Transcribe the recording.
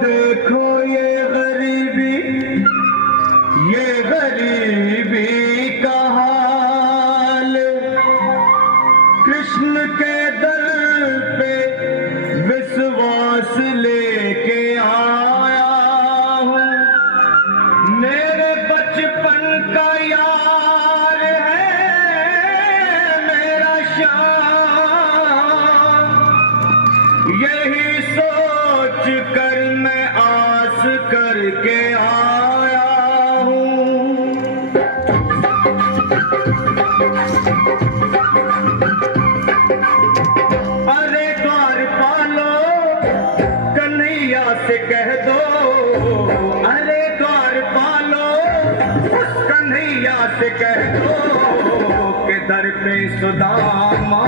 देखो ये गरीबी का हाल। कृष्ण के दर पे विश्वास लेके आया हूँ। मेरे बचपन का यार है मेरा श्याम। यही सोच कर मैं आस करके आया हूँ। अरे द्वारपालो कन्हैया से कह दो, अरे द्वारपालो कन्हैया से कह दो कि दर पे सुदामा